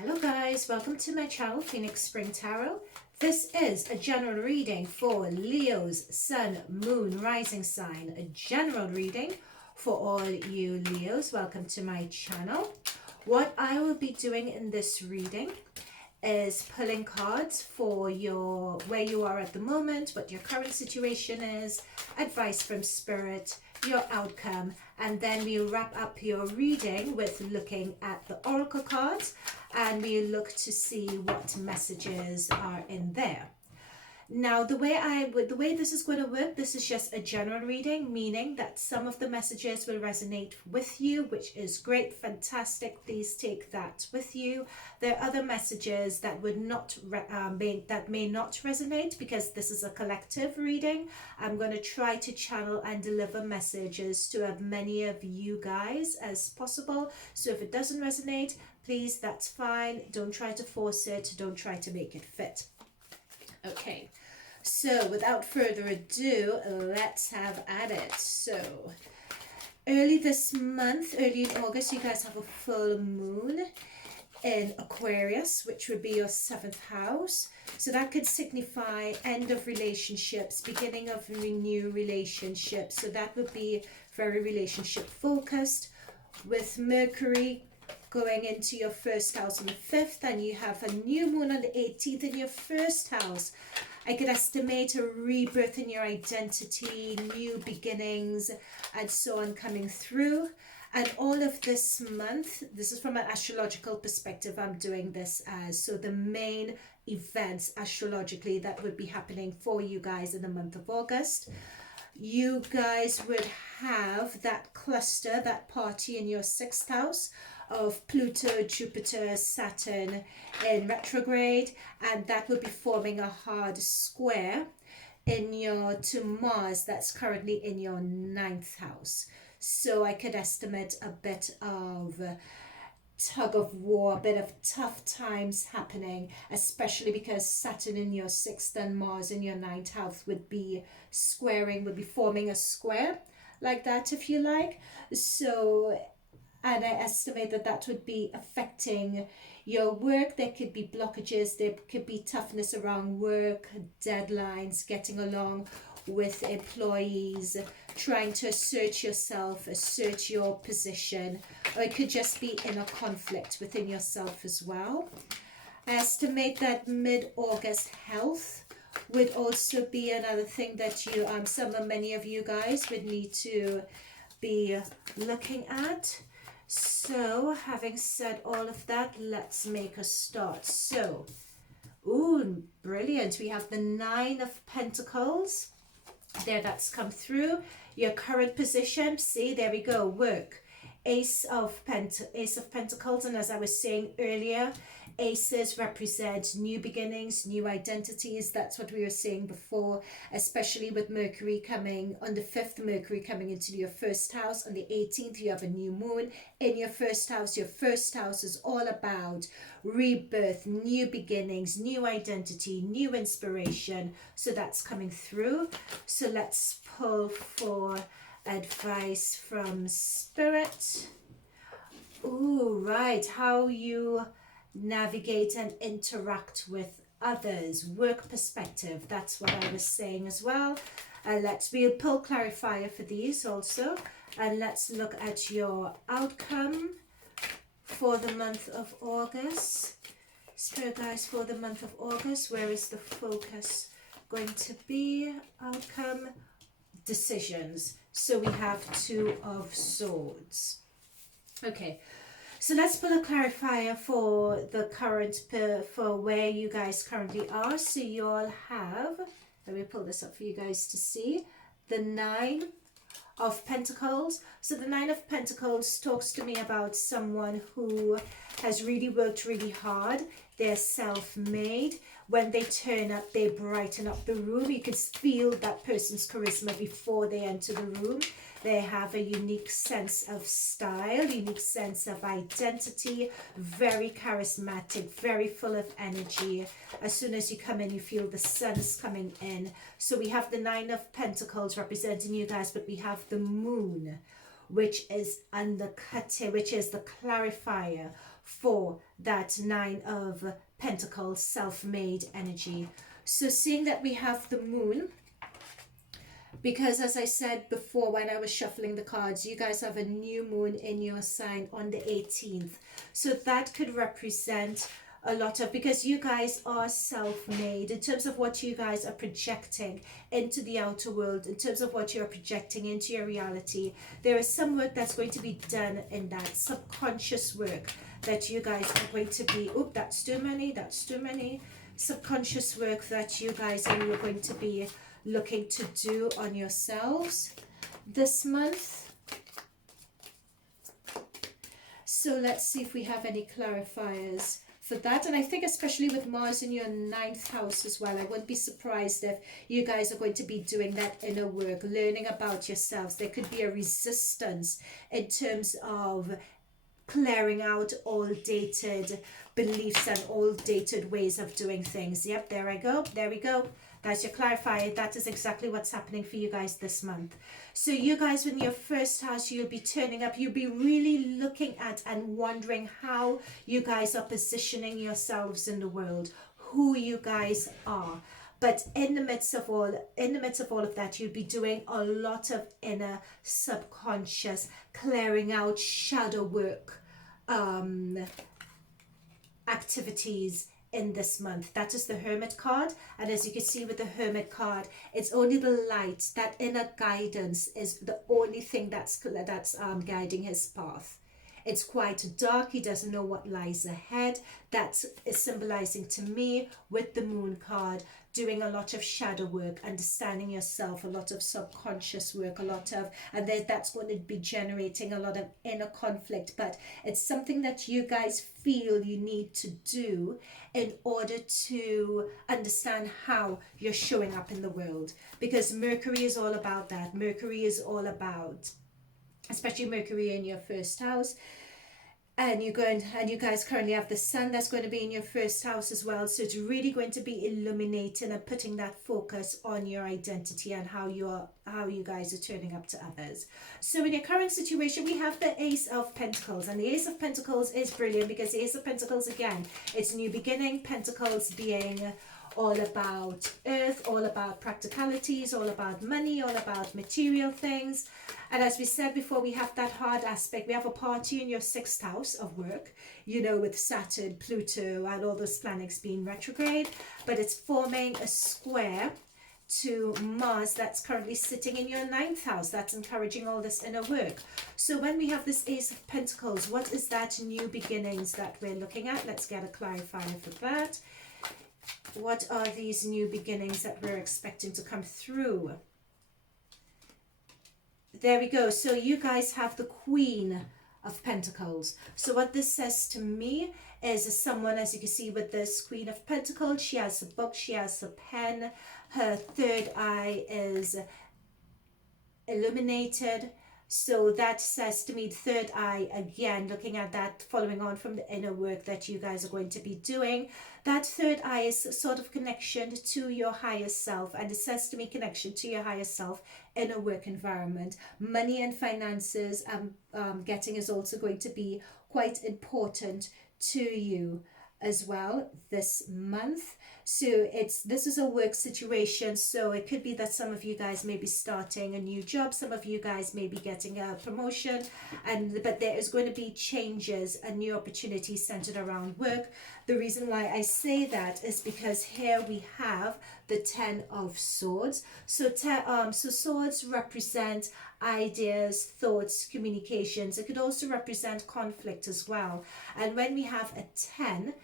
Hello guys, welcome to my channel Phoenix Spring Tarot. This is a general reading for Leo's Sun, Moon, Rising sign. A general reading for all you Leos. Welcome to my channel. What I will be doing in this reading is pulling cards for your where you are at the moment, what your current situation is, advice from spirit, your outcome, and then we'll wrap up your reading with looking at the oracle cards, and we'll look to see what messages are in there. Now, the way this is going to work, this is just a general reading, meaning that some of the messages will resonate with you, which is great, fantastic. Please take that with you. There are other messages that would not may not resonate because this is a collective reading. I'm going to try to channel and deliver messages to as many of you guys as possible. So if it doesn't resonate, please, that's fine. Don't try to force it. Don't try to make it fit. Okay, so without further ado, let's have at it. So early this month, early in August, you guys have a full moon in Aquarius, which would be your 7th house. So that could signify end of relationships, beginning of new relationships. So that would be very relationship focused, with Mercury going into your first house on the 5th, and you have a new moon on the 18th in your first house. I could estimate a rebirth in your identity, new beginnings, and so on coming through. And all of this month, this is from an astrological perspective I'm doing this as, so the main events astrologically that would be happening for you guys in the month of August. You guys would have that cluster, that party in your 6th house of Pluto, Jupiter, Saturn in retrograde, and that would be forming a hard square to Mars that's currently in your 9th house. So I could estimate a bit of tug of war, a bit of tough times happening, especially because Saturn in your 6th and Mars in your 9th house would be forming a square like that, if you like. So, and I estimate that that would be affecting your work. There could be blockages, there could be toughness around work, deadlines, getting along with employees, trying to assert yourself, assert your position, or it could just be inner conflict within yourself as well. I estimate that mid-August health would also be another thing that many of you guys would need to be looking at. So, having said all of that, let's make a start. So, ooh, brilliant. We have the 9 of Pentacles. There, that's come through. Your current position, see, there we go, work. Ace of Pentacles, and as I was saying earlier, aces represent new beginnings, new identities. That's what we were saying before, especially with Mercury coming on the 5th, Mercury coming into your first house. On the 18th, you have a new moon in your first house. Your first house is all about rebirth, new beginnings, new identity, new inspiration. So that's coming through. So let's pull for advice from spirit. Ooh, right, how you navigate and interact with others, work perspective, that's what I was saying as well. We'll pull clarifier for these also, and let's look at your outcome for the month of August. Spirit guys, for the month of August, where is the focus going to be? Outcome, decisions. So we have 2 of Swords. Okay, so let's pull a clarifier for the current, for where you guys currently are. So you all have, let me pull this up for you guys to see, the 9 of Pentacles. So the 9 of Pentacles talks to me about someone who has really worked really hard. They're self-made. When they turn up, they brighten up the room. You can feel that person's charisma before they enter the room. They have a unique sense of style, unique sense of identity, very charismatic, very full of energy. As soon as you come in, you feel the sun's coming in. So we have the 9 of Pentacles representing you guys, but we have the moon, which is undercutting, which is the clarifier for that Nine of Pentacles, self-made energy. So seeing that we have the moon, because as I said before when I was shuffling the cards, you guys have a new moon in your sign on the 18th. So that could represent a lot of, because you guys are self-made in terms of what you guys are projecting into the outer world, in terms of what you're projecting into your reality. There is some work that's going to be done in that subconscious work that you guys are going to be, that's too many, subconscious work that you guys are going to be looking to do on yourselves this month. So let's see if we have any clarifiers for that. And I think especially with Mars in your 9th house as well, I wouldn't be surprised if you guys are going to be doing that inner work, learning about yourselves. There could be a resistance in terms of clearing out all dated beliefs and all dated ways of doing things. Yep, there I go. There we go. That's your clarifier. That is exactly what's happening for you guys this month. So you guys, in your first house, you'll be turning up. You'll be really looking at and wondering how you guys are positioning yourselves in the world, who you guys are. But in the midst of all of that, you'll be doing a lot of inner subconscious clearing out, shadow work activities in this month. That is the Hermit card, and as you can see with the Hermit card, it's only the light, that inner guidance is the only thing that's guiding his path. It's quite dark. He doesn't know what lies ahead. That is symbolizing to me with the Moon card, doing a lot of shadow work, understanding yourself, a lot of subconscious work, and then that's going to be generating a lot of inner conflict. But it's something that you guys feel you need to do in order to understand how you're showing up in the world. Because Mercury is all about that. Mercury is all about, especially Mercury in your first house, and you guys currently have the Sun that's going to be in your first house as well. So it's really going to be illuminating and putting that focus on your identity and how you guys are turning up to others. So in your current situation, we have the Ace of Pentacles, and the Ace of Pentacles is brilliant because the Ace of Pentacles, again, it's new beginning. Pentacles being all about earth, all about practicalities, all about money, all about material things. And as we said before, we have that hard aspect. We have a party in your 6th house of work, you know, with Saturn, Pluto, and all those planets being retrograde. But it's forming a square to Mars that's currently sitting in your 9th house. That's encouraging all this inner work. So when we have this Ace of Pentacles, what is that new beginnings that we're looking at? Let's get a clarifier for that. What are these new beginnings that we're expecting to come through? There we go. So you guys have the Queen of Pentacles. So what this says to me is someone, as you can see with this Queen of Pentacles, she has a book, she has a pen, her third eye is illuminated. So that says to me, third eye, again, looking at that, following on from the inner work that you guys are going to be doing. That third eye is sort of connection to your higher self. And it says to me, connection to your higher self in a work environment. Money and finances getting is also going to be quite important to you as well this month. So this is a work situation, so it could be that some of you guys may be starting a new job, some of you guys may be getting a promotion, but there is going to be changes and new opportunities centered around work. The reason why I say that is because here we have the 10 of Swords. So swords represent ideas, thoughts, communications. It could also represent conflict as well. And when we have a 10,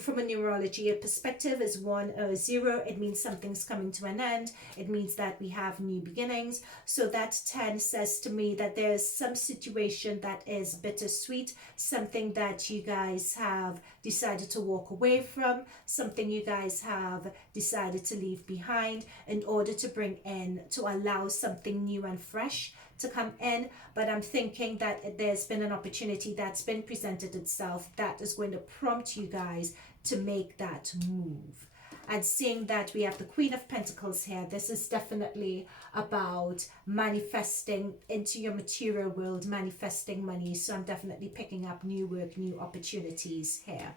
from a numerology perspective, is 1 or 0. It means something's coming to an end. It means that we have new beginnings. So that 10 says to me that there's some situation that is bittersweet, something that you guys have decided to walk away from, something you guys have decided to leave behind in order to bring in, to allow something new and fresh to come in. But I'm thinking that there's been an opportunity that's been presented itself that is going to prompt you guys to make that move. And seeing that we have the Queen of Pentacles here, this is definitely about manifesting into your material world, manifesting money. So I'm definitely picking up new work, new opportunities here.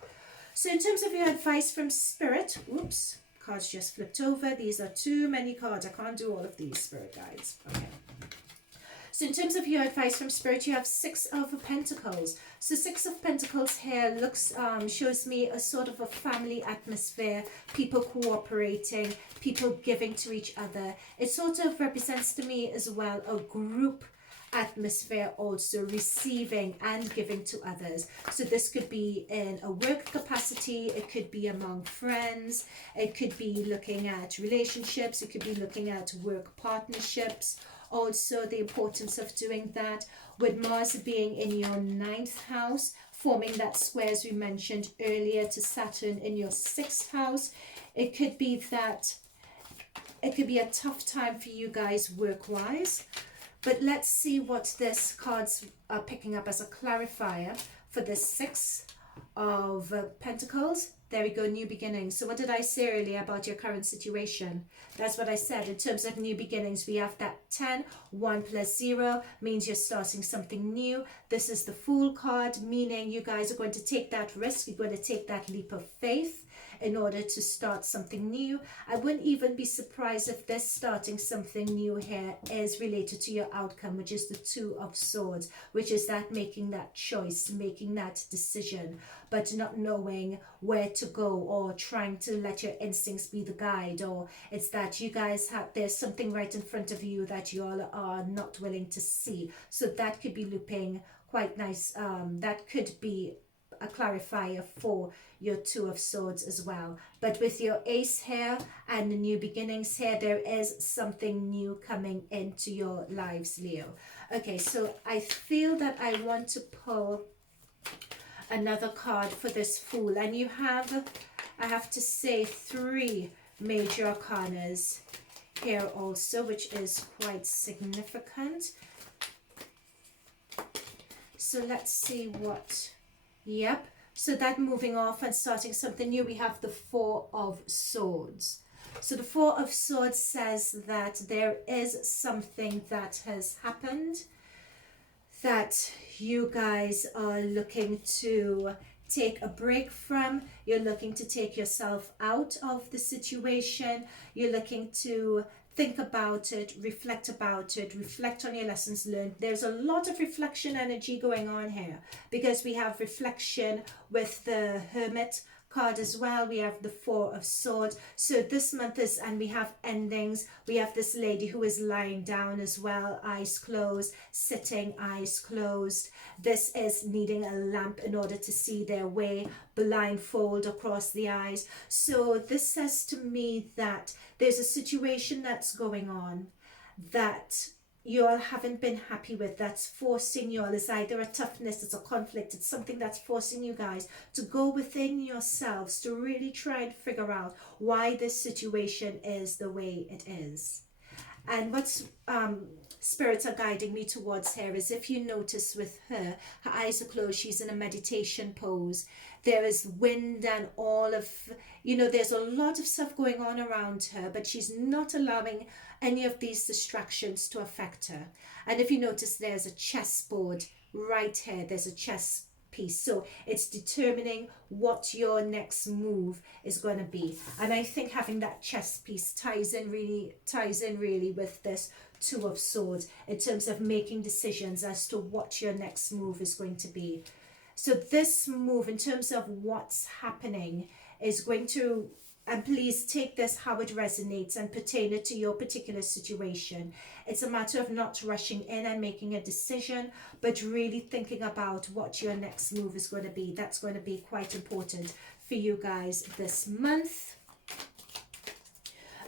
So in terms of your advice from Spirit, oops, cards just flipped over. These are too many cards. I can't do all of these, Spirit guides. Okay. So in terms of your advice from Spirit, you have Six of Pentacles. So Six of Pentacles here looks, shows me a sort of a family atmosphere, people cooperating, people giving to each other. It sort of represents to me as well a group atmosphere, also receiving and giving to others. So this could be in a work capacity, it could be among friends, it could be looking at relationships, it could be looking at work partnerships. Also the importance of doing that with Mars being in your 9th house, forming that square as we mentioned earlier to Saturn in your 6th house. It could be that it could be a tough time for you guys work-wise. But let's see what this cards are picking up as a clarifier for the Six of Pentacles. There we go, new beginnings. So what did I say earlier about your current situation? That's what I said. In terms of new beginnings, we have that 10. 1 plus 0 means you're starting something new. This is the Fool card, meaning you guys are going to take that risk. You're going to take that leap of faith in order to start something new. I wouldn't even be surprised if this starting something new here is related to your outcome, which is the Two of Swords, which is that making that choice, making that decision, but not knowing where to go or trying to let your instincts be the guide. Or it's that you guys have, there's something right in front of you that you all are not willing to see. So that could be looping quite nice. That could be a clarifier for your Two of Swords as well. But with your Ace here and the new beginnings here, there is something new coming into your lives, Leo. Okay, so I feel that I want to pull another card for this Fool, and you have, I have to say, 3 major arcanas here also, which is quite significant. So let's see what, yep, so that moving off and starting something new, we have the Four of Swords. So the Four of Swords says that there is something that has happened that you guys are looking to take a break from. You're looking to take yourself out of the situation. You're looking to think about it, reflect on your lessons learned. There's a lot of reflection energy going on here because we have reflection with the Hermit card as well. We have the Four of Swords. So this month is, and we have endings. We have this lady who is lying down as well, eyes closed, sitting, eyes closed. This is needing a lamp in order to see their way, blindfold across the eyes. So this says to me that there's a situation that's going on that you all haven't been happy with, that's forcing you all. It's either a toughness, it's a conflict, it's something that's forcing you guys to go within yourselves to really try and figure out why this situation is the way it is. And what's spirits are guiding me towards here is, if you notice with her eyes are closed, she's in a meditation pose. There is wind and all of, you know, there's a lot of stuff going on around her, but she's not allowing any of these distractions to affect her. And if you notice, there's a chessboard right here. There's a chess piece. So it's determining what your next move is going to be. And I think having that chess piece ties in really with this Two of Swords in terms of making decisions as to what your next move is going to be. So this move, in terms of what's happening, is going to, and please take this how it resonates and pertain it to your particular situation. It's a matter of not rushing in and making a decision, but really thinking about what your next move is going to be. That's going to be quite important for you guys this month.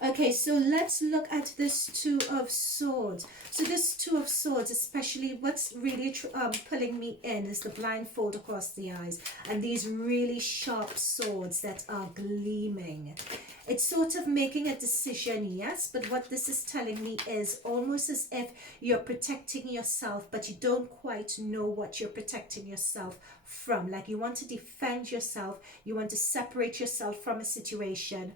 Okay, so let's look at this Two of Swords. So this Two of Swords, especially what's really pulling me in is the blindfold across the eyes and these really sharp swords that are gleaming. It's sort of making a decision, yes, but what this is telling me is almost as if you're protecting yourself, but you don't quite know what you're protecting yourself from. Like you want to defend yourself, you want to separate yourself from a situation,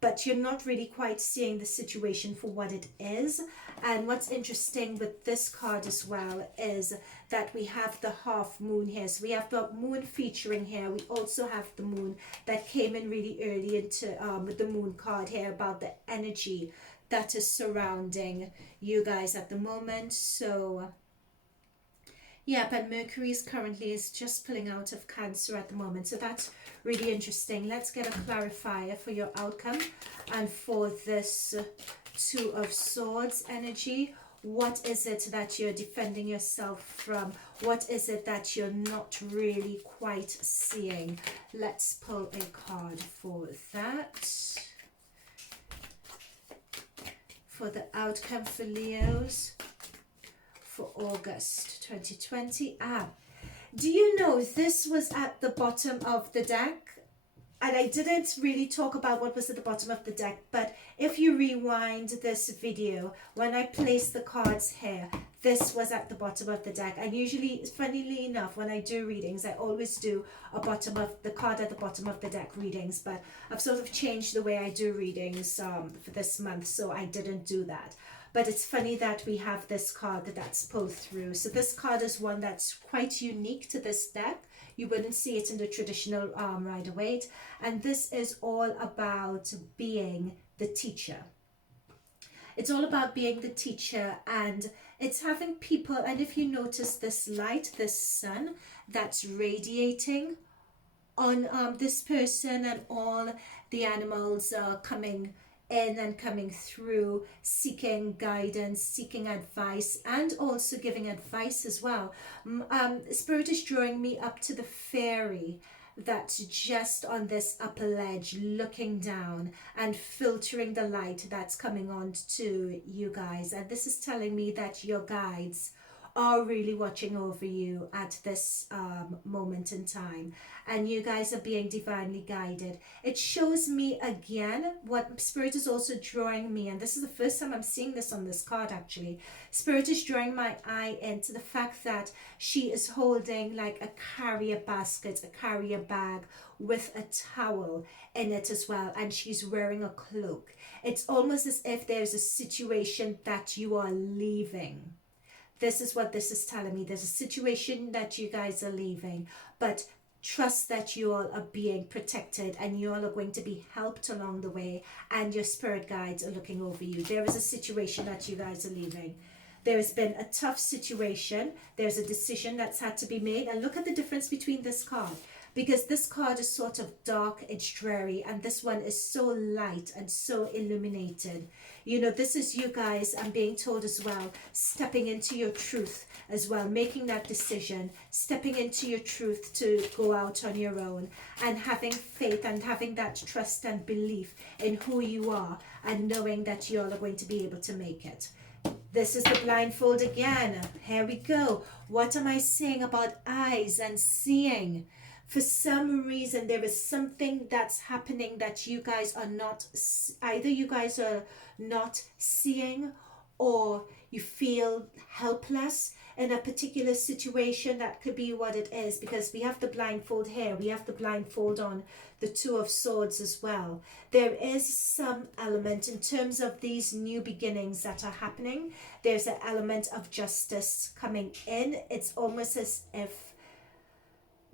but you're not really quite seeing the situation for what it is. And what's interesting with this card as well is that we have the half moon here. So we have the moon featuring here. We also have the moon that came in really early into with the moon card here about the energy that is surrounding you guys at the moment. So yeah, but Mercury is currently just pulling out of Cancer at the moment. So that's really interesting. Let's get a clarifier for your outcome and for this Two of Swords energy. What is it that you're defending yourself from? What is it that you're not really quite seeing? Let's pull a card for that. For the outcome for Leos for August 2020. Do you know this was at the bottom of the deck? And I didn't really talk about what was at the bottom of the deck, but if you rewind this video, when I placed the cards here, this was at the bottom of the deck. And usually, funnily enough, when I do readings, I always do a bottom of the card at the bottom of the deck readings, but I've sort of changed the way I do readings for this month, so I didn't do that. But it's funny that we have this card that's pulled through. So this card is one that's quite unique to this deck. You wouldn't see it in the traditional Rider-Waite. And this is all about being the teacher. It's all about being the teacher, and it's having people, and if you notice this light, this sun that's radiating on this person, and all the animals are coming in and coming through, seeking guidance, seeking advice, and also giving advice as well. Spirit is drawing me up to the fairy that's just on this upper ledge looking down and filtering the light that's coming on to you guys. And this is telling me that your guides are really watching over you at this moment in time, and you guys are being divinely guided. It shows me again what Spirit is also drawing me, and this is the first time I'm seeing this on this card actually. Spirit is drawing my eye into the fact that she is holding like a carrier basket, a carrier bag with a towel in it as well, and she's wearing a cloak. It's almost as if there's a situation that you are leaving. This is what this is telling me. There's a situation that you guys are leaving, but trust that you all are being protected and you all are going to be helped along the way, and your spirit guides are looking over you. There is a situation that you guys are leaving. There has been a tough situation. There's a decision that's had to be made. And look at the difference between this card, because this card is sort of dark, it's dreary, and this one is so light and so illuminated. You know, this is you guys, I'm being told as well, stepping into your truth as well, making that decision, stepping into your truth to go out on your own, and having faith and having that trust and belief in who you are, and knowing that you all are going to be able to make it. This is the blindfold again. Here we go. What am I saying about eyes and seeing? For some reason, there is something that's happening that you guys are not, either you guys are not seeing, or you feel helpless in a particular situation. That could be what it is, because we have the blindfold here. We have the blindfold on the Two of Swords as well. There is some element in terms of these new beginnings that are happening. There's an element of justice coming in. It's almost as if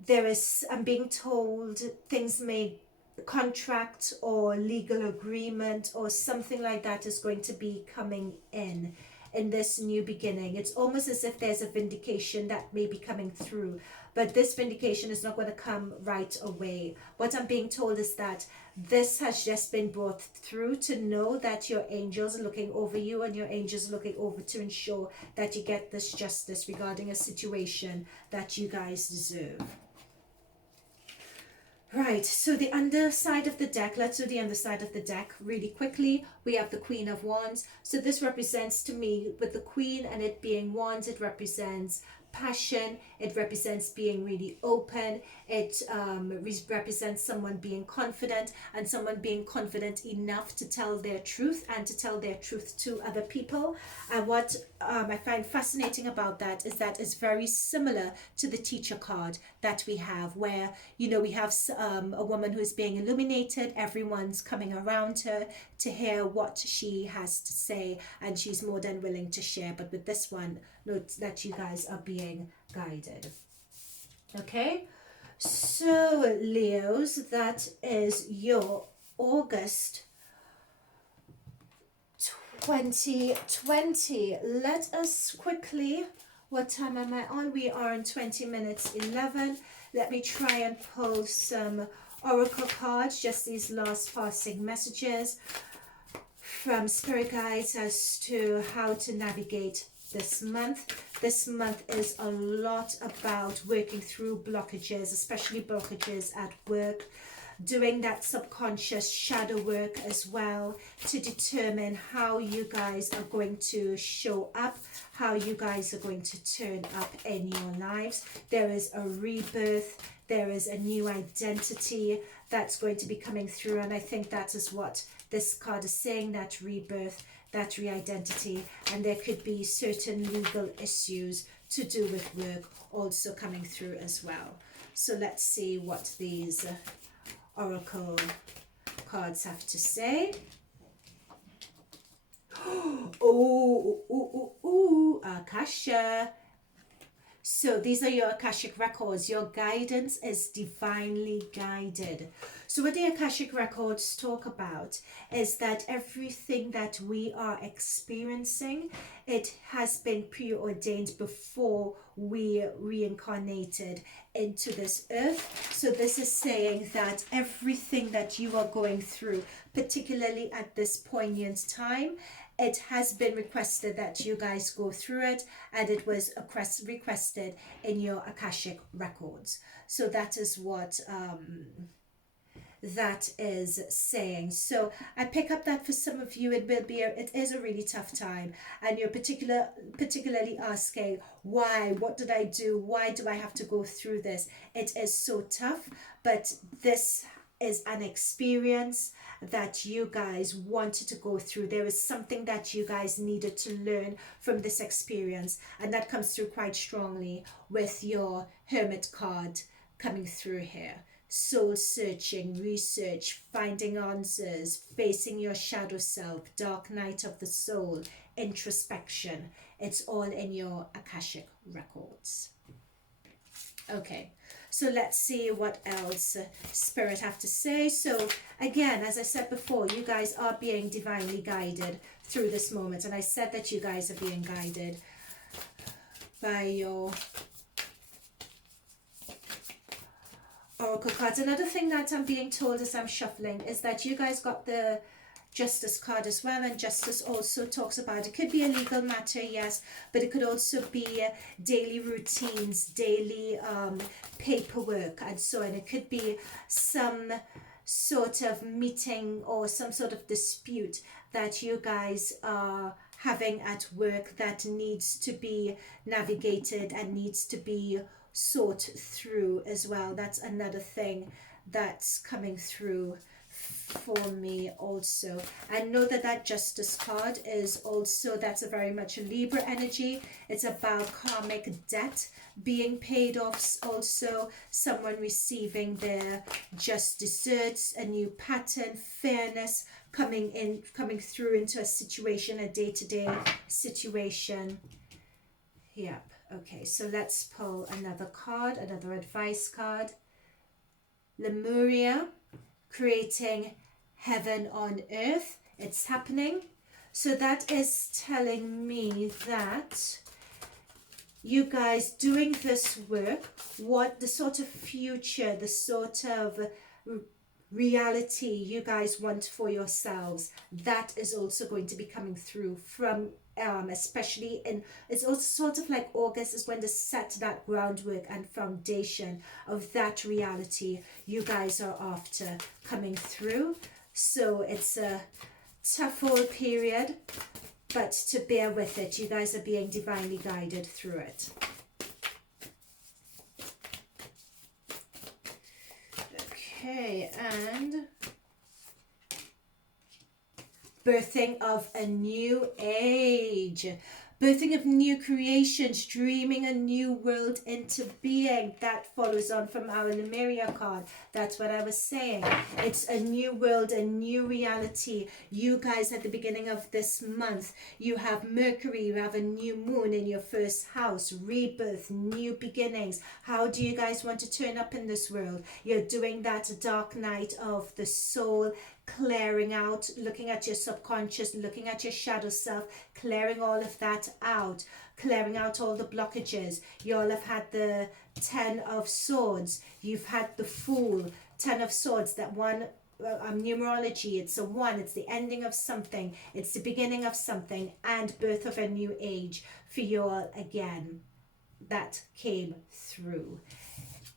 there is, I'm being told, things may, contract or legal agreement or something like that is going to be coming in this new beginning. It's almost as if there's a vindication that may be coming through, but this vindication is not going to come right away. What I'm being told is that this has just been brought through to know that your angels are looking over you, and your angels are looking over to ensure that you get this justice regarding a situation that you guys deserve. Right, so the underside of the deck, let's do the underside of the deck really quickly. We have the Queen of Wands. So this represents to me, with the Queen and it being Wands, it represents passion, it represents being really open, it represents someone being confident, and someone being confident enough to tell their truth and to tell their truth to other people. And what I find fascinating about that is that it's very similar to the teacher card that we have, where we have a woman who's being illuminated, everyone's coming around her to hear what she has to say, and she's more than willing to share. But with this one, note that you guys are being guided. Okay, so Leos, that is your August 2020. Let us quickly, what time am I on? We are in 20 minutes 11. Let me try and pull some oracle cards, just these last passing messages from spirit guides as to how to navigate this month. This month is a lot about working through blockages, especially blockages at work, doing that subconscious shadow work as well to determine how you guys are going to show up, how you guys are going to turn up in your lives. There is a rebirth, there is a new identity that's going to be coming through, and I think that is what this card is saying, that rebirth, that re-identity, and there could be certain legal issues to do with work also coming through as well. So let's see what these oracle cards have to say. Akasha. So these are your Akashic records. Your guidance is divinely guided. So what the Akashic records talk about is that everything that we are experiencing, it has been preordained before we reincarnated into this earth. So this is saying that everything that you are going through, particularly at this poignant time, it has been requested that you guys go through it, and it was requested in your Akashic records. So that is what that is saying. So I pick up that for some of you it is a really tough time, and you're particularly asking, why? What did I do? Why do I have to go through this? It is so tough, but this is an experience that you guys wanted to go through. There is something that you guys needed to learn from this experience, and that comes through quite strongly with your Hermit card coming through here. Soul searching, research, finding answers, facing your shadow self, dark night of the soul, introspection. It's all in your Akashic records. Okay, so let's see what else Spirit have to say. So again, as I said before, you guys are being divinely guided through this moment. And I said that you guys are being guided by your oracle cards. Another thing that I'm being told as I'm shuffling is that you guys got the Justice card as well, and Justice also talks about, it could be a legal matter, yes, but it could also be daily routines, daily paperwork and so on. It could be some sort of meeting or some sort of dispute that you guys are having at work that needs to be navigated and needs to be sought through as well. That's another thing that's coming through for me also. And know that that Justice card is also, that's a very much a Libra energy. It's about karmic debt being paid off, also someone receiving their just desserts, a new pattern, fairness coming through into a situation, a day-to-day situation. Yep. Okay, so let's pull another card, another advice card. Lemuria, creating heaven on earth. It's happening. So that is telling me that you guys doing this work, what the sort of future, the sort of reality you guys want for yourselves, that is also going to be coming through from especially in, it's also sort of like August is when to set that groundwork and foundation of that reality you guys are after coming through. So it's a tough old period, but to bear with it, you guys are being divinely guided through it. Okay, and birthing of a new age. birthing of new creations, dreaming a new world into being. That follows on from our Lemuria card. That's what I was saying. It's a new world, a new reality. You guys, at the beginning of this month, you have Mercury, you have a new moon in your first house, rebirth, new beginnings. How do you guys want to turn up in this world? You're doing that dark night of the soul, clearing out, looking at your subconscious, looking at your shadow self, clearing all of that out, clearing out all the blockages. You all have had the 10 of Swords, you've had the Fool, 10 of Swords, that one. Numerology, it's a 1, it's the ending of something, it's the beginning of something, and birth of a new age for you all again. That came through.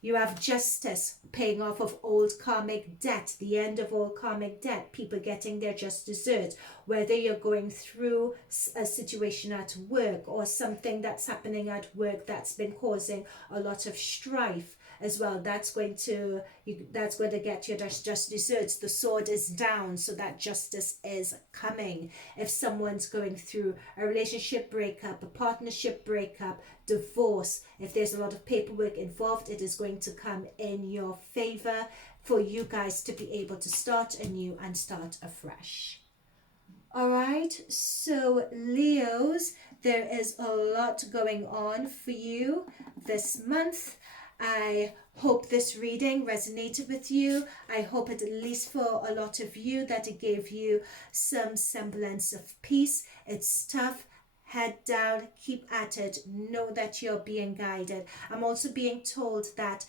You have Justice, paying off of old karmic debt, the end of all karmic debt, people getting their just desserts, whether you're going through a situation at work or something that's happening at work that's been causing a lot of strife as well. That's going to get your just desserts. The sword is down, so that justice is coming. If someone's going through a relationship breakup, a partnership breakup, divorce, if there's a lot of paperwork involved, it is going to come in your favor for you guys to be able to start anew and start afresh. All right, so Leos, there is a lot going on for you this month. I hope this reading resonated with you. I hope it, at least for a lot of you, that it gave you some semblance of peace. It's tough. Head down, keep at it. Know that you're being guided. I'm also being told that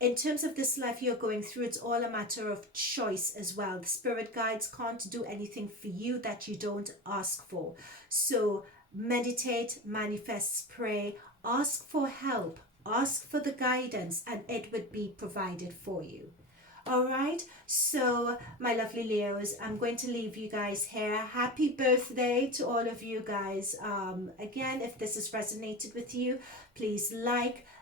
in terms of this life you're going through, it's all a matter of choice as well. The spirit guides can't do anything for you that you don't ask for. So meditate, manifest, pray, ask for help, ask for the guidance, and it would be provided for you. All right, so my lovely Leos, I'm going to leave you guys here. Happy birthday to all of you guys. Again, if this has resonated with you, please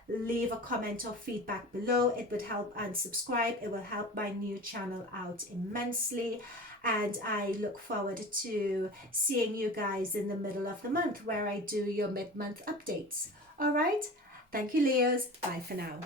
leave a comment or feedback below. It would help, and subscribe. It will help my new channel out immensely. And I look forward to seeing you guys in the middle of the month, where I do your mid-month updates. All right, thank you, Leos. Bye for now.